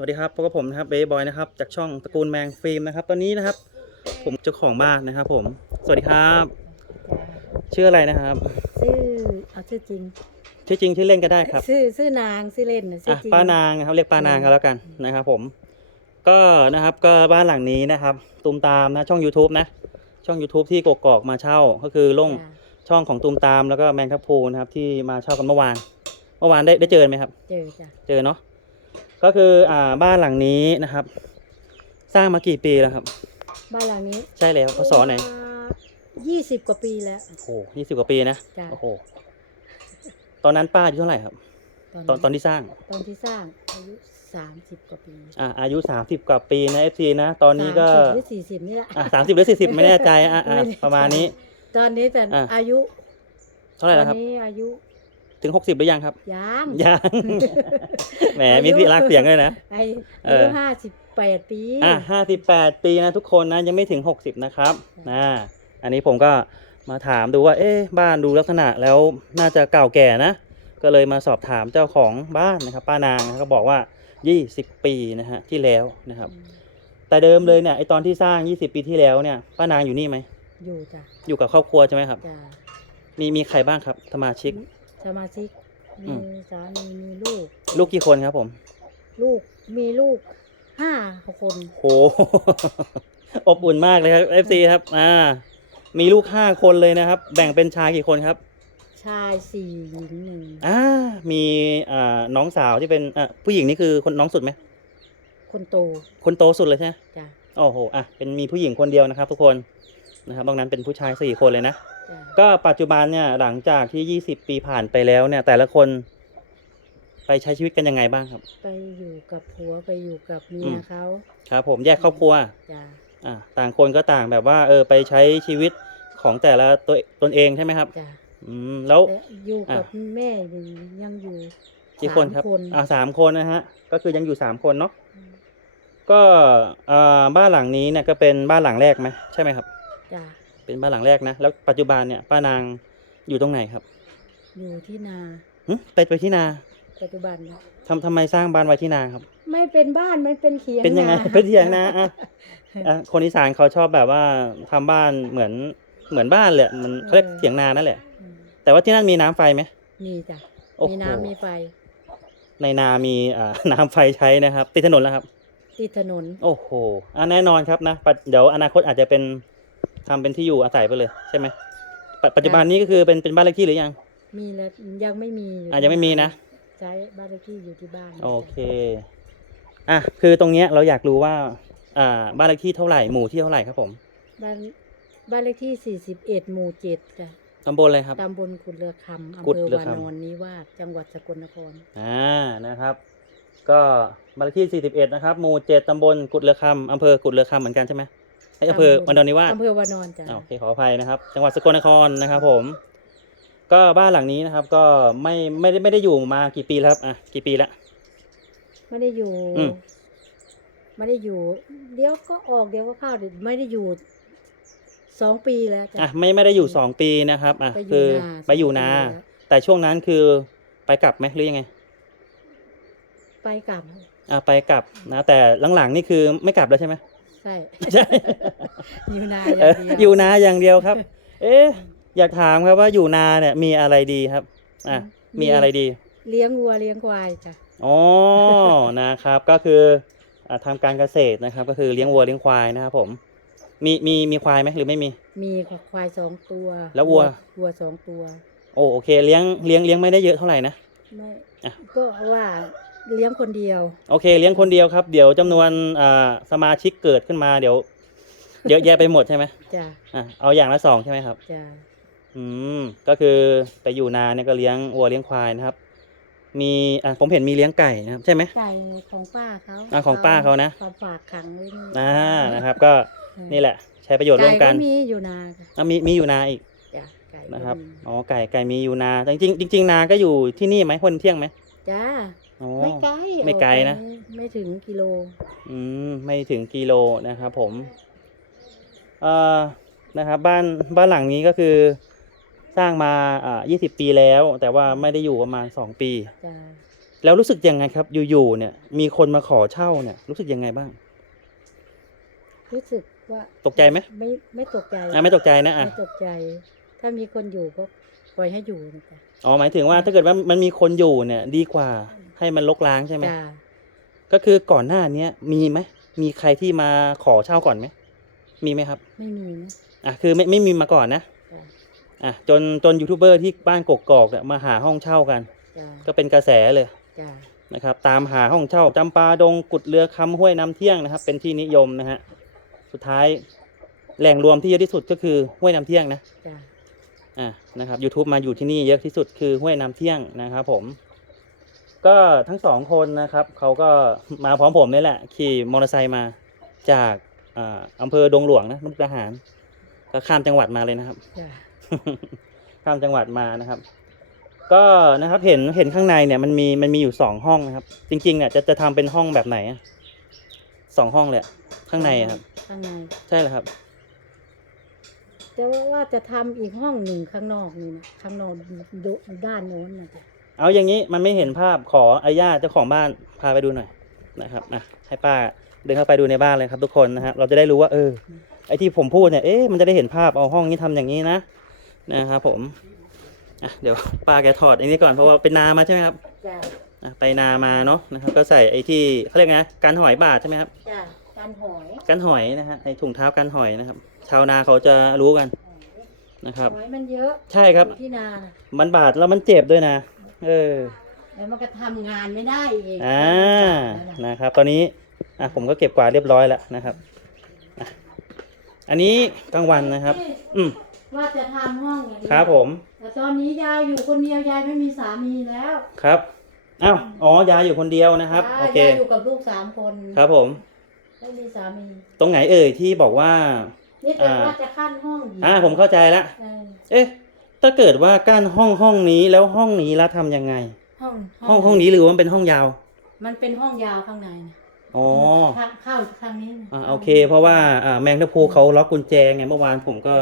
สวัสดีครับพบกับผมนะครับเบย์บอยนะครับจากช่องตระกูลแมงฟิล์มนะครับ ตอนนี้นะครับ ผมเจ้าของบ้านนะครับ ผม สวัสดีครับชื่ออะไรนะครับชื่อเอาชื่อจริงชื่อจริงชื่อเล่นก็ได้ครับชื่อชื่อนางชื่อเล่นน่ะชื่ออะจริงป้านางนะครับเรียกป้านางกันแล้วกันนะครับ ผม ก็นะครับก็บ้านหลังนี้นะครับตูมตามนะช่อง YouTube นะ ช่อง YouTube ที่กกอกมาเช่าก็คือลงจ้ะช่องของตูมตามแล้วก็แมงทับพลูนะครับที่มาเช่ากันเมื่อวาน เมื่อวานได้ได้เจอไหมครับ เจอจ้ะเจอเนาะ ก็คืออ่าบ้านหลังนี้นะครับ สร้างมากี่ปีแล้วครับ บ้านหลังนี้ใช่แล้วพศไหนยี่สิบกว่าปีแล้ว โอ้โหยี่สิบกว่าปีนะจ้ะ โอ้โหตอนนั้นป้าอายุเท่าไหร่ครับ ตอนตอนที่สร้าง ตอนที่สร้างอายุสามสิบกว่าปีอ่าอายุสามสิบกว่าปีนะเอฟซีนะ ตอนนี้ก็ สามสิบหรือสี่สิบนี่แหละ อ่าสามสิบหรือสี่สิบไม่แน่ใจอะอะไม่แน่ใจ ประมาณนี้ ตอนนี้แต่อะ อายุเท่าไหร่แล้วครับ ตอนนี้อายุ ถึงหกสิบหรือยังครับ ยังยัง แหมอายุมีที่ลากเสียงเลยนะอายุเออาอยุห้าสิบแปดปี อะห้าสิบแปดปีนะทุกคนนะยังไม่ถึงหกสิบนะครับนะอันนี้ผมก็มาถามดูว่า เอ๊ะบ้านดูลักษณะแล้วน่าจะเก่าแก่นะ ก็เลยมาสอบถามเจ้าของบ้านนะครับ ป้านางนะก็บอกว่า20ปีนะฮะที่แล้วนะครับ แต่เดิมเลยเนี่ยไอตอนที่สร้าง20ปีที่แล้วเนี่ย ป้านางอยู่นี่ไหมอยู่จ้ะอยู่กับครอบครัวใช่ไหมครับจ้ะมีมีใครบ้างครับสมาชิก สมาชิกอืมีมสามีมีลูก ลูกกี่คนครับผม ลูกมีลูกห้าคนโห อบอุ่นมากเลยครับ FC ครับ อ่า มีลูก5คนเลยนะครับ แบ่งเป็นชายกี่คนครับ ชายสี่หญิงหนึ่งอ่า มีอ่าน้องสาวที่เป็นอะผู้หญิงนี่คือคนน้องสุดไหมคนโต คนโตสุดเลยใช่ไหมจ้ะ โอ้โห อะ เป็นมีผู้หญิงคนเดียวนะครับ ทุกคนนะครับนอกนั้นเป็นผู้ชายสี่คนเลยนะจ้ะ ก็ปัจจุบันเนี่ยหลังจากที่20ปีผ่านไปแล้วเนี่ย แต่ละคน ไปใช้ชีวิตกันยังไงบ้างครับ ไปอยู่กับผัวไปอยู่กับเมีอืยมเขาครับ ผมแยกครอบครัวจ้ะอ่าต่างคนก็ต่างแบบว่า เออ ไปใช้ชีวิตของแต่ละตัวตนเองใช่ไหมครับ จ้ะอืมแล้วแต่อยู่กับอะแม่อยู่ยังอยู่กี่คนครับ สามคนอ่าสามคนนะฮะ ก็คือยังอยู่สามคนเนาะก็อ่าบ้านหลังนี้เนี่ยก็เป็นบ้านหลังแรกไหมใช่ไหมครับ จ้ะ เป็นบ้านหลังแรกนะ แล้วปัจจุบันเนี่ยป้านางอยู่ตรงไหนครับอยู่ที่นาหึไปไปที่นาปัจจุบันนะทำทำไมสร้างบ้านไว้ที่นาครับ ไม่เป็นบ้านมันเป็นเขียงเป็นยังไงนาเป็นเถียงนาอะอะคนอีสานเขาชอบแบบว่าทำบ้านเหมือนเหมือนบ้านเลยมันเขาเรียกเถียงนานั่นแหละ อืมแต่ว่าที่นั่นมีน้ำไฟไหมมีจ้ะโอ้โหมีน้ำมีไฟ ในนามีอ่า น้ำไฟใช้นะครับ ติดถนนแล้วครับ ติดถนน โอ้โหอะแน่นอนครับนะปัจเดี๋ยวอนาคตอาจจะเป็น ทำเป็นที่อยู่อาศัยไปเลยใช่ไหมปจปัจจุบันนี้ก็คือเป็นเป็นบ้านเลขที่หรือยังมีแล้วยังไม่มีอะยังไม่มีนะใช้บ้านเลขที่อยู่ที่บ้านโอเคอะคือตรงเนี้ยเราอยากรู้ว่าอ่าบ้านเลขที่เท่าไหร่หมู่ที่เท่าไหร่ครับผมบ้านบ้านเลขที่ 41 หมู่เจ็ดจ้ะตำบลอะไรครับ ตำบลกุดเรือคำอำกุดเภอเรือวาคำ นอนนิวาสจังหวัดสกลนคร อ่านะครับ ก็บ้านเลขที่ 41 นะครับหมู่เจ็ดตำบลกุดเรือคำอำเภอกุดเรือคำเหมือนกันใช่ไหม ไอยอำเภอวันดอนนิวาสอำเภอวานอนจ้ะอ่าโอเคขออภัยนะครับ จังหวัดสกลนครนะครับ ผม ก็บ้านหลังนี้นะครับ ก็ไม่ไม่ได้ไม่ได้อยู่มากี่ปีแล้วครับอะกี่ปีแล้วไม่ได้อยู่อืมไม่ได้อยู่ เดี๋ยวก็ออกเดี๋ยวก็เข้าเดี๋ยวไม่ได้อยู่สองปีแล้วจ้ะ อะไม่ไม่ได้อยู่สองปีนะครับอะไปอยู่คือนาไปอยู่นา สองปีแล้ว แต่ช่วงนั้นคือไปกลับไหมหรือยังไงไปกลับอ่าไปกลับนะแต่หลังๆนี่คือไม่กลับแล้วใช่ไหม ใช่ใช่อยู่นาอเอย่างอเดียวอยู่นาอย่างเดียวครับ เอ๊ะอยากถามครับว่าอยู่นาเนี่ยมีอะไรดีครับอะมีอะไรดี เลี้ยงวัวเลี้ยงควายจ้ะอ๋อนะครับก็คืออ่าทำการเกษตรนะครับ ก็คือเลี้ยงวัวเลี้ยงควายนะครับผม มีมีมีควายไหมหรือไม่มี มีควายสองตัว แล้ววัววัวสองตัว โอ้โอเคเลี้ยงเลี้ยงเลี้ยงไม่ได้เยอะเท่าไหร่นะไม่อะก็ว่า เลี้ยงคนเดียว โอเค เลี้ยงคนเดียวครับ เดี๋ยวจำนวนอ่าสมาชิกเกิดขึ้นมาเดี๋ยว เยอะแยะไปหมดใช่ไหมจ้ะอะเอาอย่างละสองใช่ไหมครับ จ้ะอืมก็คือไปอยู่นาเนี่ยก็เลี้ยงวัวเลี้ยงควายนะครับ มีอะผมเห็นมีเลี้ยงไก่นะครับ ใช่ไหม ไก่ของป้าเขาอะของป้าเขานะ ความฝากขังไว้นี่อ่านะครับ ก็นี่แหละ ใช้ประโยชน์ร่วมกันไมีอยู่นาค่ะอะมีมีอยู่นาอีกจ้ะไก่ก็นะครับมีอ๋อไก่ไก่มีอยู่นาแต่จริงๆจริง ๆ นาก็อยู่ที่นี่ไหมคนเที่ยงไหมจ้า อ๋อ ไม่ไกลไม่ไกลนะออไปไม่ถึงกิโล อืมไม่ถึงกิโลนะครับผมเอ่อนะครับบ้านบ้านหลังนี้ก็คือสร้างมาอ่า20 ปีแล้ว แต่ว่าไม่ได้อยู่ประมาณ 2 ปี จ้าแล้วรู้สึกยังไงครับ อยู่ๆเนี่ย มีคนมาขอเช่าเนี่ย รู้สึกยังไงบ้าง รู้สึกว่าตกใจไหม ไม่ไม่ตกใจอะไม่ตกใจนะอะไม่ตกใจ ถ้ามีคนอยู่ก็ปล่อยให้อยู่นะจ๊ะอ๋อหมายถึงว่าถ้าเกิดว่ามันมีคนอยู่เนี่ย ดีกว่า ให้มันลกล้างใช่ไหมจ้าก็คือก่อนหน้าเนี้ยมีไหมมีใครที่มาขอเช่าก่อนไหมมีไหมครับไม่มีนะ อะคือไม่ไม่มีมาก่อนนะจ้าอะจนจนยูทูบเบอร์ที่บ้านกกอกเนี่ยมาหาห้องเช่ากัน จ้าก็เป็นกระแสเลยจ้านะครับ ตามหาห้องเช่าจำปาดงกุดเรือคำห้วยน้ำเที่ยงนะครับ เป็นที่นิยมนะฮะสุดท้ายแหล่งรวมที่เยอะที่สุดก็คือห้วยน้ำเที่ยงนะ จ้าอะนะครับ YouTube มาอยู่ที่นี่เยอะที่สุดคือห้วยน้ำเที่ยงนะครับผม ก็ทั้งสองคนนะครับเขาก็มาพร้อมผมนี่แหละ ขี่มอเตอร์ไซค์มาจากอ่าอำเภอดงหลวงนะมุกดาหาร ก็ข้ามจังหวัดมาเลยนะครับจ้าข้ามจังหวัดมานะครับ ก็นะครับเห็นเห็นข้างในเนี่ยมันมีมันมีอยู่สองห้องนะครับ จริง ๆเนี่ยจะจะทำเป็นห้องแบบไหนอะสองห้องเลยอะข้างในอะครับ ข้างในใช่เลยครับแต่ว่าจะทำอีกห้องหนึ่งข้างนอกนี่นะข้างนอกดูด้านโน้นนะจ๊ะ เอาอย่างนี้มันไม่เห็นภาพขออาญาเจ้าของบ้านพาไปดูหน่อยนะครับอะให้ป้าเดินเข้าไปดูในบ้านเลยครับ ทุกคนนะฮะเราจะได้รู้ว่าเออไอที่ผมพูดเนี่ยเอ๊ะมันจะได้เห็นภาพเอาห้องนี้ทำอย่างนี้นะนะครับผมอะเดี๋ยวป้าแกถอดอันนี้ก่อนเพราะว่าเป็นนามาใช่ไหมครับจ้าอะไปนามาเนาะนะครับ ก็ใส่ไอ้ที่เขาเรียกไงการหอยบาทใช่ไหมครับจ้าการหอยกันหอยนะฮะในถุงเท้ากันหอยนะครับ ชาวนาเขาจะรู้กันนะครับหอยมันเยอะ ใช่ครับอยู่ที่นานะมันบาดแล้วมันเจ็บด้วยนะ เออแล้วมันก็ทำงานไม่ได้อีกอ่านะครับ ตอนนี้อะผมก็เก็บกวาดเรียบร้อยแล้วนะครับอะอันนี้กลางวันนะครับ อืมว่าจะทำห้องอย่างนี้ครับผม แต่ตอนนี้ยายอยู่คนเดียวยายไม่มีสามีแล้วครับอ้าวอ๋อยายอยู่คนเดียวนะครับยายโอเค ยายอยู่กับลูกสามคนครับผม ไม่มีสามีตรงไหนเอ่ยที่บอกว่า นี่แต่อ่าว่าจะขั้นห้องอีกอ่าผมเข้าใจแล้วเออเอ๊ะ ถ้าเกิดว่ากั้นห้องห้องนี้แล้วห้องนี้แล้วทำยังไง ห้องห้องห้องนี้หรือว่ามันเป็นห้องยาว มันเป็นห้องยาวข้างในนะอ๋อทางเข้าทางนี้นะอ่าโอเค เพราะว่าอ่าแมงทัพูเขาล็อกกุญแจไงเมื่อวานผมก็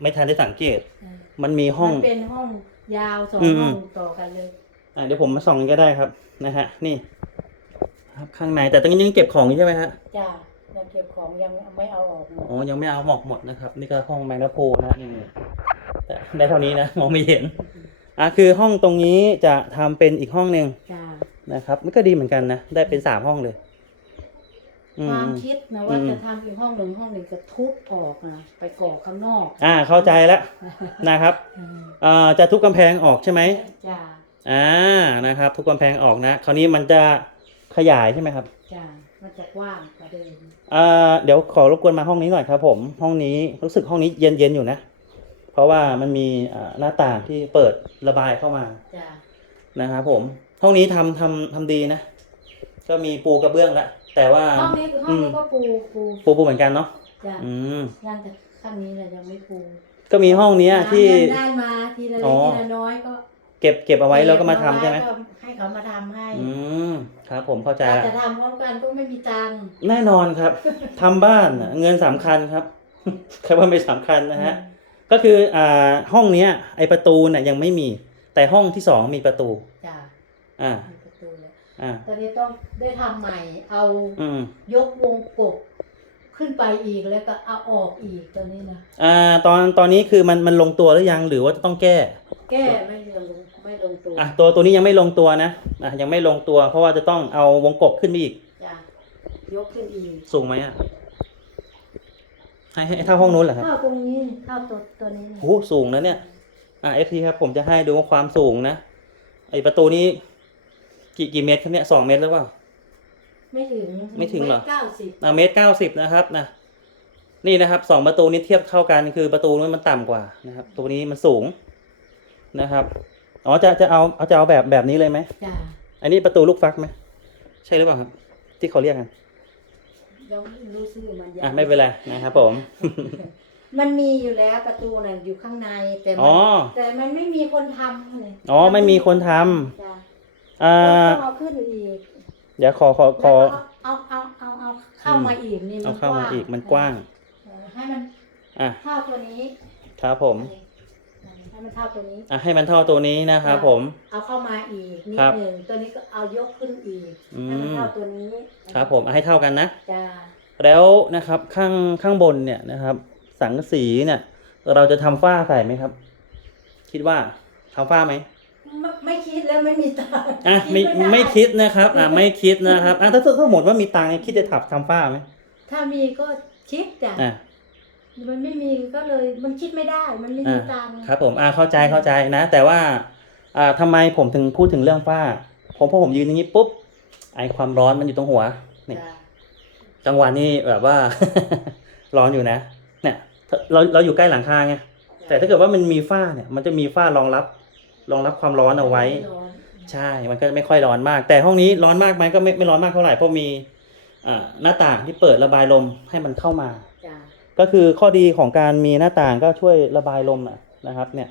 ไม่ทันได้สังเกต เออมันมีห้อง มันเป็นห้องยาวสองอืม ห้องต่อกันเลย อ่าเดี๋ยวผมมาส่องก็ได้ครับนะฮะนี่ ครับข้างในแต่ตอนนี้ยังเก็บของอยู่ใช่ไหมฮะจ้ายังเก็บของยังไม่เอาออกหมดอ๋อยังไม่เอาหมอกหมดนะครับ นี่ก็ห้องแมงทัพูนะนี่ แต่ได้เท่านี้นะมองไม่เห็นอะคือห้องตรงนี้จะทำเป็นอีกห้องหนึ่งจ้านะครับมันก็ดีเหมือนกันนะได้เป็นสามห้องเลยอืมความคิดนะว่าอืมจะทำอีกห้องหนึ่งห้องหนึ่งจะทุบออกนะไปก่อข้างนอก อ่าเข้าใจแล้วนะครับอืมอ่าจะทุบกำแพงออกใช่ไหมจ้าอ่านะครับ ทุกกำแพงออกนะคราวนี้มันจะขยายใช่ไหมครับจ้ามันจะกว้างกว่าเดิมอ่าเดี๋ยวขอรบกวนมาห้องนี้หน่อยครับ ผมห้องนี้รู้สึกห้องนี้เย็นเย็นๆอยู่นะ เพราะว่ามันมีอ่าหน้าต่างที่เปิดระบายเข้ามาจ้านะครับผม ห้องนี้ทำทำทำดีนะ ก็มีปูกระเบื้องแล้วแต่ว่าห้องนี้ห้องนี้ก็ปูปูปูปูเหมือนกันเนาะจ้าอืมยังแต่ข้างนี้แหละยังไม่ปูก็มีห้องเนี้ยที่น้ำยังได้มาทีละอ๋เล็กอทีละน้อยก็ เก็บเก็บเอาไว้แล้วก็มาทำใช่ไหมก็ให้เขามาทำให้ อืมครับ ผมเข้าใจถ้าละจะทำพร้อมกันก็ไม่มีตังค์แน่นอนครับทำบ้านน่ะเงินสำคัญครับแค่ว่าไม่สำคัญนะฮะ ก็คืออ่าห้องเนี้ยไอประตูเนี่ยยังไม่มี แต่ห้องที่สองมีประตูจ้าอ่ามีประตูเลยอ่าตอนนี้ต้องได้ทำใหม่เอาอืมยกวงกบขึ้นไปอีกแล้วก็เอาออกอีกตอนนี้นะอ่าตอนตอนนี้คือมันมันลงตัวหรือยังหรือว่าจะต้องแก้แก้ไม่ลงไม่ลงตัวอะตัวตัวนี้ยังไม่ลงตัวนะอะยังไม่ลงตัว เพราะว่าจะต้องเอาวงกบขึ้นไปอีกจ้ายกขึ้นอีกสูงไหมอะ ให้ให้เท่าห้องนู้นเหรอครับเข้าตรงนี้เข้าตัวตัวนี้นะโอ้โหสูงนะเนี่ย อ่าเอฟทีครับผมจะให้ดูว่าความสูงนะไอประตูนี้ กี่กี่เมตรครับเนี่ยสองเมตรแล้วเปล่า ไม่ถึงไม่ถึงเหรอ เก้าสิบอ่าเมตรเก้าสิบนะครับนะนี่นะครับสองประตูนี้เทียบเท่ากันคือประตูนู้นมันต่ำกว่านะครับ ตัวนี้มันสูงนะครับอ๋อจะจะเอาเอาจะเอาแบบแบบนี้เลยไหมจ้าอันนี้ประตูลูกฟักไหมใช่หรือเปล่าครับ ที่เขาเรียกกัน ยังไม่รู้ชื่อมันยังอะไม่เป็นไรนะครับผม มันมีอยู่แล้วประตูน่ะอยู่ข้างในแต่มัอ๋อ แต่มันไม่มีคนทำเลยอ๋อไม่มีคนทำจ้าอ่าต้องเอาขึ้นอีกเดี๋ยวขอขอขอ แล้วก็เอาเอาเอาเอาเข้ามาอีกนี่เอามันเข้ามาอีกมันกกว้าง เออให้มันอะเท่าตัวนี้ครับผมให้ให้มันเท่าตัวนี้ อะให้มันเท่าตัวนี้นะครับผม เอาเข้ามาอีกนิครัดบหนึ่งตัวนี้ก็เอายกขึ้นอีกอืม ให้มันเท่าตัวนี้ครับผมอะให้เท่ากันนะ จ้า แล้วนะครับข้างข้างบนเนี่ยนะครับ สังกะสีเนี่ย เราจะทำฝ้าใส่ไหมครับ คิดว่าทำฝ้าไหมไม่ไม่คิดแล้วไม่มีตังค์อะไม่ด้ไม่คิดนะครับอะไม่คิดนะครับอะถ้าถ้าสมมติว่ามีตังค์คิดจะถับทำฝ้าไหมถ้ามีก็คิดจ้ะอะ มันไม่มีก็เลยมันคิดไม่ได้มันไม่มีอะตังค์ครับผมอะเข้าใจเข้าใจนะ แต่ว่าอ่าทำไมผมถึงพูดถึงเรื่องฝ้า ผมพอผมยืนอย่างนี้ปุ๊บไอความร้อนมันอยู่ตรงหัวนี่จ้ะ จังหวะนี้แบบว่า ร้อนอยู่นะ เนี่ยเราเราอยู่ใกล้หลังคาไงแต่ถ้าเกิดว่ามันมีฝ้าเนี่ย มันจะมีฝ้ารองรับรองรับความร้อนเอาไว้ร้อนใช่ มันก็ไม่ค่อยร้อนมาก แต่ห้องนี้ร้อนมากไหมก็ไม่ไม่ร้อนมากเท่าไหร่เพราะมีอ่าหน้าต่างที่เปิดระบายลมให้มันเข้ามาจ้ะก็คือข้อดีของการมีหน้าต่างก็ช่วยระบายลมอะนะครับ เนี่ย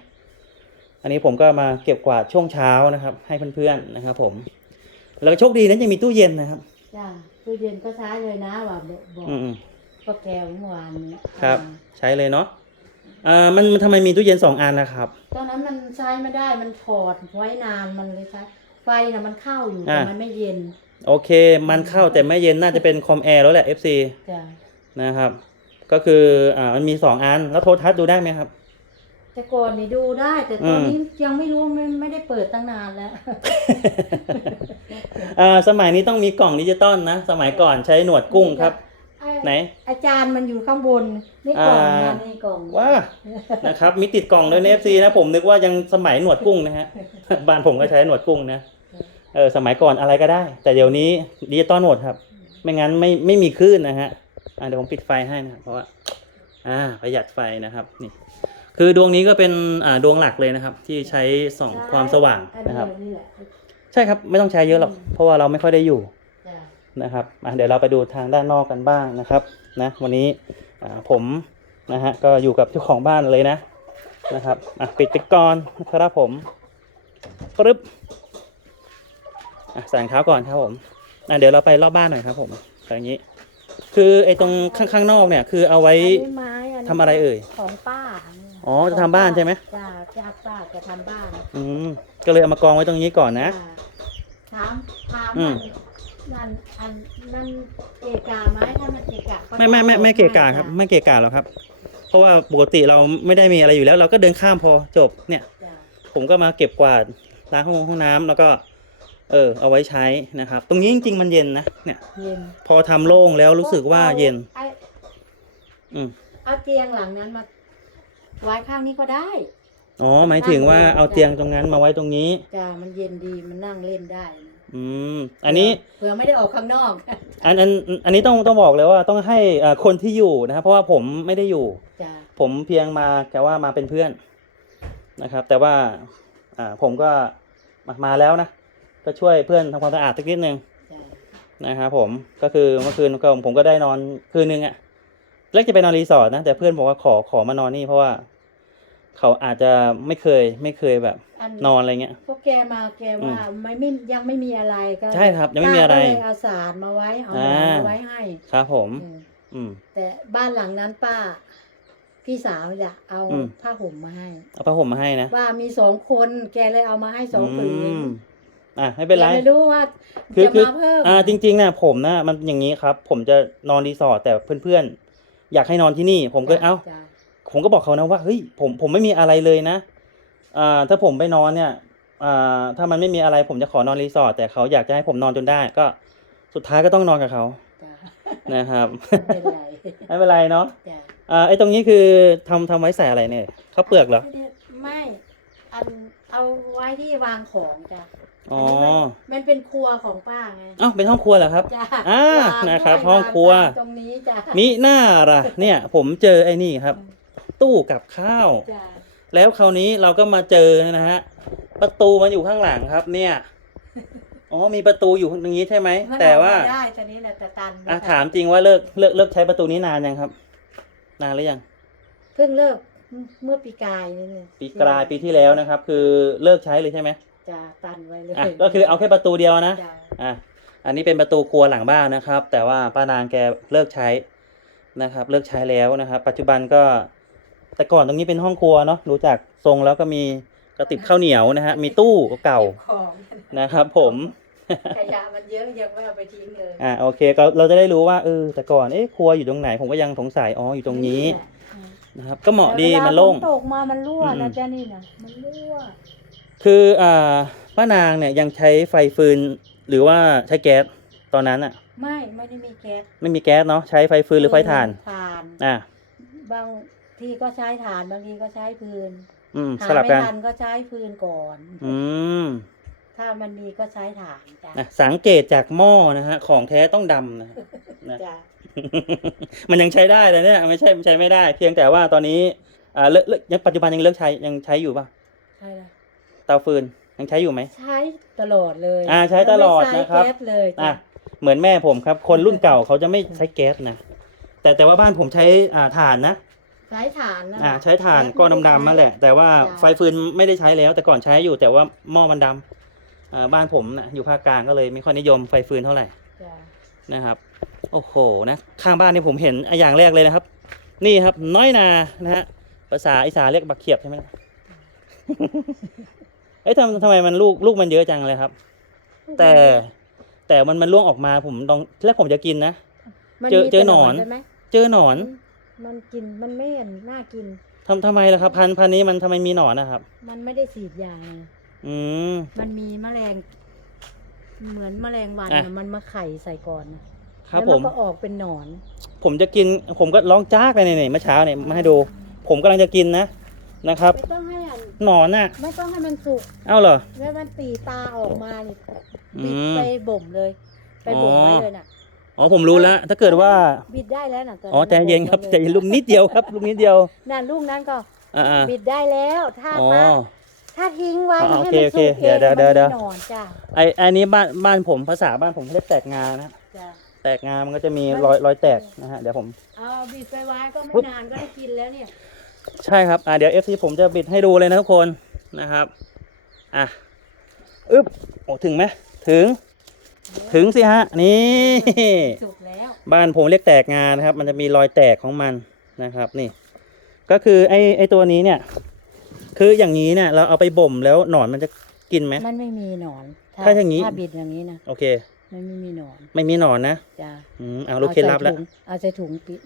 อันนี้ผมก็มาเก็บกวาดช่วงเช้านะครับ ให้เพื่อนๆนะครับ ผม แล้วก็โชคดีนั้นยังมีตู้เย็นนะครับจ้ะ ตู้เย็นก็ใช้เลยนะว่าบอกบอกอืมป้าแก้วเมื่อวานนี้ครับ อ่าๆใช้เลยเนาะอ่ามันมันทำไมมีตู้เย็นสองอันนะครับ ตอนนั้นมันใช้ไม่ได้มันถอดไว้นานมันเลยใช้ไฟน่ะมันเข้าอยู่อ่าแต่มันไม่เย็นโอเค มันเข้าแต่ไม่เย็นน่าจะเป็นคอมแอร์แล้วแหละ FC จ้ะนะครับ ก็คืออ่ามันมีสองอัน แล้วโทรทัศน์ดูได้ไหมครับ แต่ก่อนนี่ดูได้ แต่ตอนนี้ยังไม่รู้ไม่ไม่ได้เปิดตั้งนานแล้วอ่าสมัยนี้ต้องมีกล่องดิจิตอลนะ สมัยก่อนใช้หนวดกุ้งครับไอ้ไหน อาจารย์มันอยู่ข้างบนนี่กล่องอ่านะนี่กล่องว้านะครับ มีติดกล่องด้วยใน FC นะผมนึกว่ายังสมัยหนวดกุ้งนะฮะบ้านผมก็ใช้หนวดกุ้งนะเออสมัยก่อนอะไรก็ได้ แต่เดี๋ยวนี้ดิจิตอลหมดครับ ไม่งั้นไม่ไม่มีคลื่นนะฮะอ่าเดี๋ยวผมปิดไฟให้นะครับเพราะว่าอ่าประหยัดไฟนะครับนี่ คือดวงนี้ก็เป็นอ่าดวงหลักเลยนะครับ ที่ใช้ส่องความสว่างอันะครับนี่แหละใช่ครับไม่ต้องใช้เยอะหรอกเพราะว่าเราไม่ค่อยได้อยู่จ้ะนะครับอะเดี๋ยวเราไปดูทางด้านนอกกันบ้างนะครับนะวันนี้อ่าผมนะฮะก็อยู่กับเจ้าของบ้านเลยนะนะครับอะปิดไปก่อนนะครับผมปึ๊บอะใส่รองเท้าก่อนครับผมอะเดี๋ยวเราไปรอบบ้านหน่อยครับผมอย่างนี้ คือไอ้ตรงข้างข้างนอกเนี่ยคือเอาไว้ อันนี้ไม้อันนี้ทำอะไรเอ่ย ของป้าเนี่ย อ๋อจะทำบ้านใช่ไหมจ้าจ้าป้าจะทำบ้านอืมก็เลยเอามากองไว้ตรงนี้ก่อนนะ จ้ถามถามอืมัมนนั่นอันนั่นเกะกะไหมถ้ามันเกะกะก็ไม่ไม่ไม่ไม่เกะกะครับ ไม่เกะกะหรอกครับ เพราะว่าปกติเราไม่ได้มีอะไรอยู่แล้ว เราก็เดินข้ามพอจบเนี่ย จ้ะผมก็มาเก็บกวาดล้างห้องห้องน้ำแล้วก็ เออ เอาไว้ใช้นะครับ ตรงนี้จริงๆมันเย็นนะเนี่ย เย็นพอทำโล่งแล้วรู้สึกว่าเย็น อาอืม เอาเตียงหลังนั้นมา ไว้ข้างนี้ก็ได้ อ๋อ หมายถึงว่าเอาเตียงตรงนั้นมาไว้ตรงนี้ จ้ามันเย็นดีมันนั่งเล่นได้นะอืม อันนี้ เผื่อไม่ได้ออกข้างนอก อันอันอันนี้ต้องต้องบอกเลยว่าต้องให้อ่าคนที่อยู่นะครับ เพราะว่าผมไม่ได้อยู่ จ้าผมเพียงมาแค่ว่ามาเป็นเพื่อนนะครับ แต่ว่า อ่า ผมก็มามาแล้วนะ ก็ช่วยเพื่อนทำความสะอาดสักนิดนึงจ้านะครับผม ก็คือเมื่อคืนก็ผมก็ได้นอนคืนนึงอะ่ะเล็กจะไปนอนรีสอร์ทนะ แต่เพื่อนบอกว่าขอขอมานอนนี่เพราะว่า เขาอาจจะไม่เคยไม่เคยแบบ อันนอนอะไรเงี้ย พวกแกมาแกว่าไม่ไม่ยังไม่มีอะไรก็ใช่ครับยังไม่มีอะไรป้าก็เลยเอาสารมาไว้เอาหมอนอ่ามาไว้ให้ครับผม เอออืม แต่บ้านหลังนั้นป้า พี่สาวอยากเอาอืม ผ้าห่มมาให้ เอาผ้าห่มมาให้นะว่ามีสองคนแกเลยเอามาให้สองผืนอืมอะไม่เป็นไร แกไม่รู้ว่าคือจะคือมาเพิ่มอ่าจริงๆนะผมนะมันอย่างนี้ครับ ผมจะนอนรีสอร์ทแต่เพื่อนๆ อยากให้นอนที่นี่ ผมก็เอ้า จ้ะผมก็บอกเขานะว่าเฮ้ยผมผมไม่มีอะไรเลยนะอ่าถ้าผมไปนอนเนี่ยอ่าถ้ามันไม่มีอะไรผมจะขอนอนรีสอร์ทแต่เขาอยากจะให้ผมนอนจนได้ ก็สุดท้ายก็ต้องนอนกับเขาจ้ะนะครับ ไม่เป็นไรไม่เป็นไรเนาะจ้ะอ่าไอ้ตรงนี้คือทำทำไว้ใส่อะไรเนี่ยข้าวเปลือกเหรอไม่อันเอาไว้ที่วางของจ้ะ อ๋อนนี้มันมันเป็นครัวของป้าไงเอ้าเป็นห้องครัวเหรอครับจ้ะอ่าวางนะครับด้วยห้องครัววางตรงนี้จ้ะมิหน้าล่ะ เนี่ย ผมเจอไอ้นี่ครับ ตู้กับข้าว จ้ะแล้วคราวนี้เราก็มาเจอนะฮะ ประตูมันอยู่ข้างหลังครับ เนี่ย อ๋อมีประตูอยู่ตรงนี้ใช่ไหมมันแต่ว่าเอมได้ตอนนี้แหละแต่ตันอะถามจริงว่าเลิกเลิกเลิกใช้ประตูนี้นานยังครับ นานหรือยัง เพิ่งเลิกเมื่อปีกายนี่เนี่ยปีกลายปีที่แล้วนะครับ คือเลิกใช้เลยใช่ไหม จ้ะตันไว้เลยอะก็คือเอาแค่ประตูเดียวนะ จ้ะอะ อันนี้เป็นประตูครัวหลังบ้านนะครับ แต่ว่าป้านางแกเลิกใช้นะครับ เลิกใช้แล้วนะครับ ปัจจุบันก็แต่ก่อนตรงนี้เป็นห้องครัวเนาะดูจากทรงแล้วก็มีกระติบข้าวเหนียวนะฮะ มีตู้เก่าเก็บของนะครับผม ขยะมันเยอะยังไม่เอาไปทิ้งเลยอ่าโอเคก็เราจะได้รู้ว่าเออแต่ก่อนเอ๊ะครัวอยู่ตรงไหน ผมก็ยังสงสัยอ๋ออยู่ตรงนี้นะครับ ก็เหมาะดีแต่วลมันโล่งฝตกมามันรั่วอืนะมจ๊ะนี่นะมันรั่ว คืออ่าป้านางเนี่ยยังใช้ไฟฟืนหรือว่าใช้แก๊สตอนนั้นอะ ไม่ไม่ได้มีแก๊สไม่มีแก๊สเนาะใช้ไฟฟืนหรือไฟถ่านถ่าน อ่าบางทีก็ใช้ถ่านบางทีก็ใช้ฟืนอืมหาสลับไม่กัน ทันก็ใช้ฟืนก่อน อืมถ้ามันมีก็ใช้ถ่านจ้ะนะสังเกตจากหม้อนะฮะของแท้ต้องดำนะฮะนะ จ้ะมันยังใช้ได้เลยเนี่ยไม่ใช่ใช้ไม่ได้ เพียงแต่ว่าตอนนี้อ่าเลิกเลิกยังปัจจุบันยังเลิกใช้ยังใช้อยู่ป่ะ ใช่ละ เตาฟืนยังใช้อยู่ไหม ใช้ตลอดเลยอ่าใช้ตลอดนะครับ ไม่ใช้แก๊สเลยอะจ้ะเหมือนแม่ผมครับ คนรุ่นเก่าเขาจะไม่ใช้แก๊สนะแต่แต่ว่าบ้านผมใช้อ่าถ่านนะใช้ถ่านนะ อ่าใช้ถ่านก้อนดำๆนั่นแหละ แต่ว่าจ้ะ ไฟฟืนไม่ได้ใช้แล้ว แต่ก่อนใช้อยู่แต่ว่าหม้อมันดำอ่าบ้านผมนะอยู่ภาคกลางก็เลยไม่ค่อยนิยมไฟฟืนเท่าไหร่ จ้ะนะครับโอ้โหนะข้างบ้านนี่ผมเห็นอย่างแรกเลยนะครับ นี่ครับน้อยนานะฮะภาษาอีสานเรียกบักเขียบใช่ไหม เอ้ยทำทำไมมันลูกลูกมันเยอะจังเลยครับ แต่แต่มันมันล่วงออกมาผมลองที่แรกผมจะกินนะ มันเจอมีเจอแต่หนอน ใช่ไหมเจอหนอนมันกินมันไม่เห็นน่ากิน ทำทำไมล่ะครับ พันธุ์พันธุ์นี้มันทำไมมีหนอนนะครับ มันไม่ได้ฉีดยาไงอืม มันมีแมลง เหมือนแมลงวันอะ น่ะมันมาไข่ใส่ก่อนนะครับผแล้วมนก็ออกเป็นหนอน ผมจะกินผมก็ร้องจากเลยเนี่ยเมื่อเช้าเนี่ยมาให้ดู ผมกำลังจะกินนะ นะครับ ไม่ต้องให้อันหนอนน่ะ ไม่ต้องให้มันสุกเอ้าเหรอ แล้วมันตีตาออกมานี่อืบิดมไปบ่มเลย ไปบ่มอ๋อไว้เลยน่ะอ๋อผมรู้แล้ว ถ้าเกิดว่า บิดได้แล้วน่ะตอ๋อใจเย็นครับบ่มใจไว้เย็นลูกนิดเดียวครับ ลูกนิดเดียว นั่นลูกนั้นก็อ่าบิดได้แล้วถ้าๆอ๋อป้าถ้าทิ้งไว้อ๋อให้โอมันเคสุกโอเคเองเดี๋ยวเดี๋ยวเดี๋ยวมันมีหนอนจ้ะไออันนี้บ้านบ้านผมภาษาบ้านผมเรียกแตกงานะ จ้ะ แตกงามันก็จะมีรอยรอยแตกนะฮะเดี๋ยวผม เอาบิดไปไว้ก็ไม่ปุ๊บนานก็ได้กินแล้วเนี่ย ใช่ครับอ่าเดี๋ยวเอฟซีผมจะบิดให้ดูเลยนะทุกคนนะครับอะอึ๊บโอ้ถึงไหมถึง ถึงสิฮะ นี่สุกแล้ว บ้านผมเรียกแตกงานนะครับ มันจะมีรอยแตกของมันนะครับ นี่ ก็คือไอ้ไอ้ตัวนี้เนี่ย คืออย่างนี้เนี่ย เราเอาไปบ่มแล้วหนอนมันจะกินไหม มันไม่มีหนอนถ้าอย่างนี้ถ้าบิดอย่างนี้นะโอเคมันไม่มีหนอน ไม่มีหนอนนะจ้ะอืมเอาลูกเคล็ดลับแล้ว เอาใส่ถุงปิด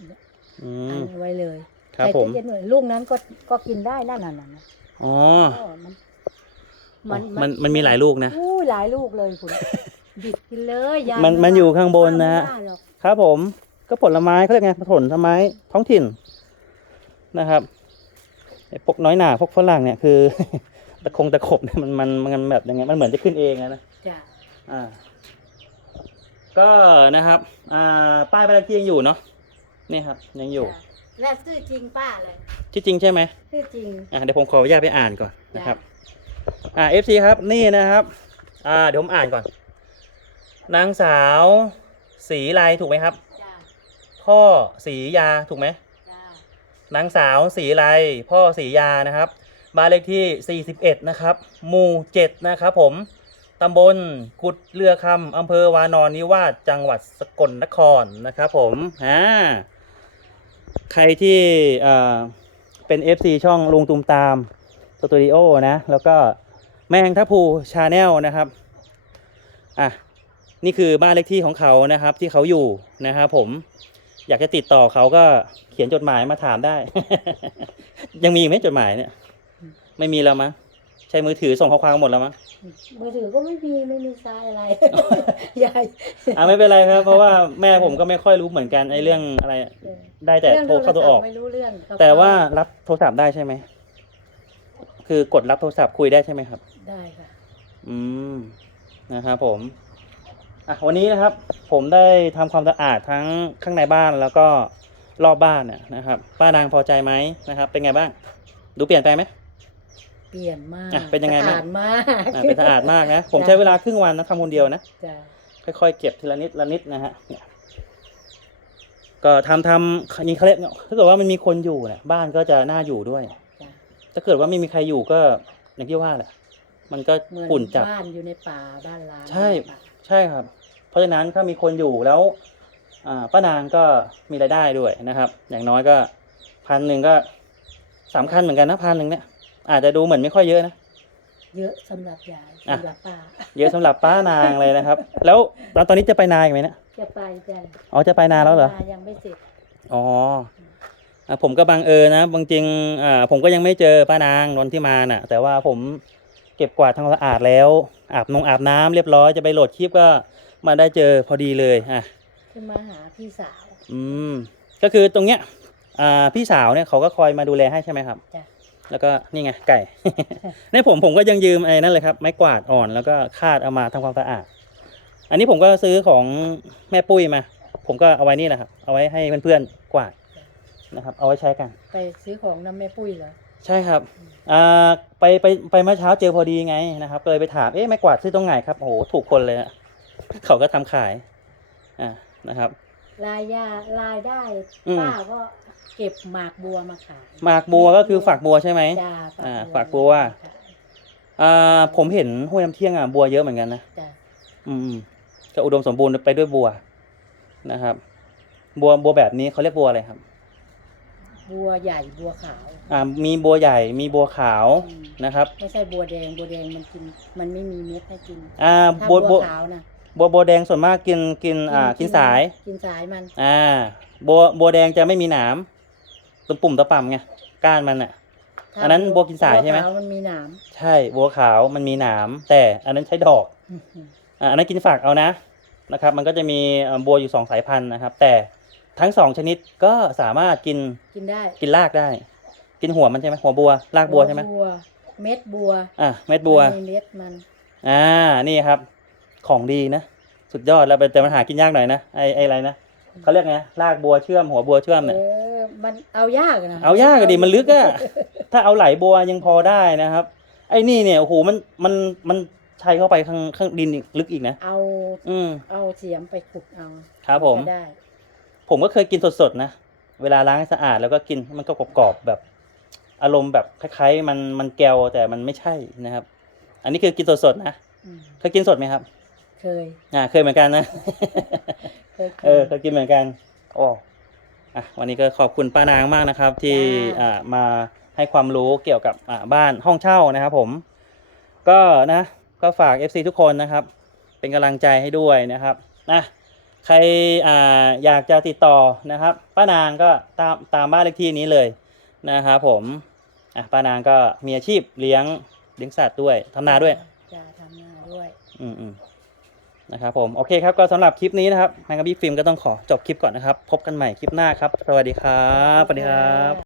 อือัมนไว้เลย ครับใส่ผม ตู้เย็นไว้ลูกนั้นก็ก็กินได้นั่นน่ะน่ะน่ะอ๋อก็มันมันมันมีหลายลูกนะ อู้หลายลูกเลยคุณ บิดกินเลยยายมันมันอยู่ข้างบนนะฮะป้าไม่ว่าหรอกครับผมก็ผลไม้เขาเรียกไงผลไม้ท้องถิ่นนะครับไอ้พวกน้อยหนาพวกฝรั่งเนี่ยคือ ตะคงตะขบเนี่ยมันมันมันแบบยังไงมันเหมือนจะขึ้นเองอะนะจ้ะอ่า ก็นะครับ อ่าป้ายบ้านเลขที่ยังอยู่เนาะนี่ครับ ยังอยู่จ้ะ และชื่อจริงป้าเลยที่จริงใช่ไหมชื่อจริงอ่าเดี๋ยวผมขออนุญาตไปอ่านก่อนนะครับจ้ะอ่า FC ครับนี่นะครับอ่าเดี๋ยวผมอ่านก่อน นางสาวสีลายถูกไหมครับ จ้ะพ่อสียาถูกไหมจ้ะนางสาวสีไรพ่อสียานะครับบ้านเลขที่ 41 นะครับ หมู่ 7 นะครับผม ตำบลกุดเรือคำอำเภอวานอนนิวาสจังหวัดสกลนครนะครับผมอ่า ใครที่เป็น FC ช่องลุงตุมตามสตูดิโอนะ แล้วก็แมงทัพพูชาแนลนะครับ อะ นี่คือบ้านเลขที่ของเขานะครับ ที่เขาอยู่นะครับผมอยากจะติดต่อเขาก็เขียนจดหมายมาถามได้ ยังมีไหมจดหมายเนี่ย ไม่มีแล้วมั้ง ใช้มือถือส่งข้อความหมดแล้วมั้งมือถือก็ไม่มีไม่มีทรายอะไรยายอ่าไม่เป็นไรครับ เพราะว่าแม่ผมก็ไม่ค่อยรู้เหมือนกันไอ้เรื่องอะไร ได้แต่โทรเข้าโทรออกไม่รู้เรื่องเขแต่ว่ารับโทรศัพท์ได้ใช่ไหมคือกดรับโทรศัพท์คุยได้ใช่ไหมครับ ได้ค่ะ อืมนะครับผมอะวันนี้นะครับ ผมได้ทำความสะอาดทั้งข้างในบ้านแล้วก็รอบบ้านเนี่ยนะครับ ป้านางพอใจไหมนะครับ เป็นไงบ้าง ดูเปลี่ยนไปไหม เปลี่ยนมากอะเป็นยังไงบ้างสะอาดมากอะเป็นสะอาดมากนะ ผมใช้เวลาครึ่งวันนะทำคนเดียวนะ จ้ะค่อยๆ เก็บทีละนิดละนิดนะฮะเนี่ยก็ทำทำยิงเขาเรียกถ้าเกิดว่ามันมีคนอยู่เนี่ยบ้านก็จะน่าอยู่ด้วย จ้ะถ้าเกิดว่าไม่มีใครอยู่ก็อย่างที่ว่าแหละ มันก็เหมือนฝุ่นจับ บ้านอยู่ในป่าบ้านล้างใช่ใช่ครับ เพราะฉะนั้นถ้ามีคนอยู่แล้วอ่าป้านางก็มีรายได้ด้วยนะครับ อย่างน้อยก็พันหนึ่งก็สามคันเหมือนกันนะพันหนึ่งเนี่ย อาจจะดูเหมือนไม่ค่อยเยอะนะ เยอะสำหรับยายอะ สำหรับป้าเยอะสำหรับป้านางเลยนะครับ แล้วตอนตอนนี้จะไปนาอีกไหมเนี่ยจะไปจ้ะอ๋อจะไปนาแล้วเหรอนายังไม่เสร็จอ๋ออะผมก็บังเอิญนะบางจริงอ่าผมก็ยังไม่เจอป้านางตอนที่มาน่ะ แต่ว่าผมเก็บกวาดทำความสะอาดแล้ว อาบนงอาบน้ำเรียบร้อยจะไปโหลดคลิปก็มาได้เจอพอดีเลยอะขึ้นมาหาพี่สาว อืม ก็คือตรงเนี้ยอ่าพี่สาวเนี่ยเขาก็คอยมาดูแลให้ใช่ไหมครับ จ้ะ แล้วก็นี่ไงไก่ ในผมผมก็ยังยืมไอ้นั่นเลยครับไม้กวาดอ่อนแล้วก็คาดเอามาทำความสะอาด อันนี้ผมก็ซื้อของแม่ปุ้ยมา ผมก็เอาไว้นี่แหละครับ เอาไว้ให้เพื่อนๆกวาดนะครับ เอาไว้ใช้กัน ไปซื้อของน้ำแม่ปุ้ยเหรอใช่ครับอ่าไปไปไปเมื่อเช้าเจอพอดีไงนะครับก็เลยไปถามเอ๊ะไม้กวาดซื้อตรงไหนครับโอ้โหถูกคนเลยอะเขาก็ทำขายอ่านะครับ รายยารายได้อืม ป้าก็เก็บหมากบัวมาขายหมากบัวก็คือฝักบัวใช่ไหม จ้าอ่าฝากบัว อ่าผมเห็นห้วยน้ำเที่ยงอะบัวเยอะเหมือนกันนะ จ้าอืมจะอุดมสมบูรณ์ไปด้วยบัวนะครับ บัวบัวแบบนี้เขาเรียกบัวอะไรครับ บัวใหญ่บัวขาวอ่ามีบัวใหญ่มีบัวขาวอืมนะครับ ไม่ใช่บัวแดงบัวแดงมันกิน มันไม่มีเม็ดให้กินอ่าถ้าบับัววบัวขาวนะ บัวบัวแดงส่วนมากกินกินอ่ากินสาย กินสายมัน อ่า บัวบัวแดงจะไม่มีหนามตรงปุ่มตะป่ำไงก้านมันอะถ้าอันนั้นบัวกินสายใช่ไหมบัวขาวมันมีหนามใช่บัวขาวมันมีหนามแต่อันนั้นใช้ดอกอ่าอันนั้นกินฝักเอานะนะครับ มันก็จะมีอ่าบัวอยู่สองสายพันธุ์นะครับ แต่ทั้งสองชนิดก็สามารถกินกินได้กินรากได้ กินหัวมันใช่ไหมหัวบัวรากบัวใช่ไหมบัวเม็ดบัว อะเม็ดบัวมันมีเม็ดมัน อ่านี่ครับ ของดีนะ สุดยอดแล้วแต่มันหากินยากหน่อยนะไอไออะไรนะเขาเรียกไงรากบัวเชื่อมหัวบัวเชื่อมเนี่ยเออมันเอายากนะเอายากอะดิมันลึกอะถ้าเอาไหลบัวยังพอได้นะครับ ไอ้นี่เนี่ยโอ้โหมันมันมันใช้เข้าไปข้างข้างดินอีกลึกอีกนะเอา อืมเอาเสียมไปขุดเอาครับผมก็ได้ ผมก็เคยกินสดๆนะเวลาล้างให้สะอาดแล้วก็กินมันก็กรอบๆแบบ อารมณ์แบบคล้ายๆ มันมันแกวแต่มันไม่ใช่นะครับ อันนี้คือกินสดๆนะอืมเคยกินสดไหมครับ เคย อ่าเคยเหมือนกันนะ เคยกินเออเคยกินเหมือนกันโอ้อะวันนี้ก็ขอบคุณป้านางมากนะครับ ที่จ้าอ่ามาให้ความรู้เกี่ยวกับอ่าบ้านห้องเช่านะครับผม ก็นะก็ฝาก FC ทุกคนนะครับ เป็นกำลังใจให้ด้วยนะครับนะใครอ่าอยากจะติดต่อนะครับ ป้านางก็ตามตามบ้านเลขที่นี้เลยนะครับผมอะป้านางก็มีอาชีพเลี้ยงเลี้ยงสัตว์ด้วยทำนาด้วย จะทำนาด้วย อืมอืม นะครับผมโอเคครับก็สำหรับคลิปนี้นะครับแมงกะบี้ฟิล์มก็ต้องขอจบคลิปก่อนนะครับ พบกันใหม่คลิปหน้าครับ สวัสดีครับสวัสดีครับ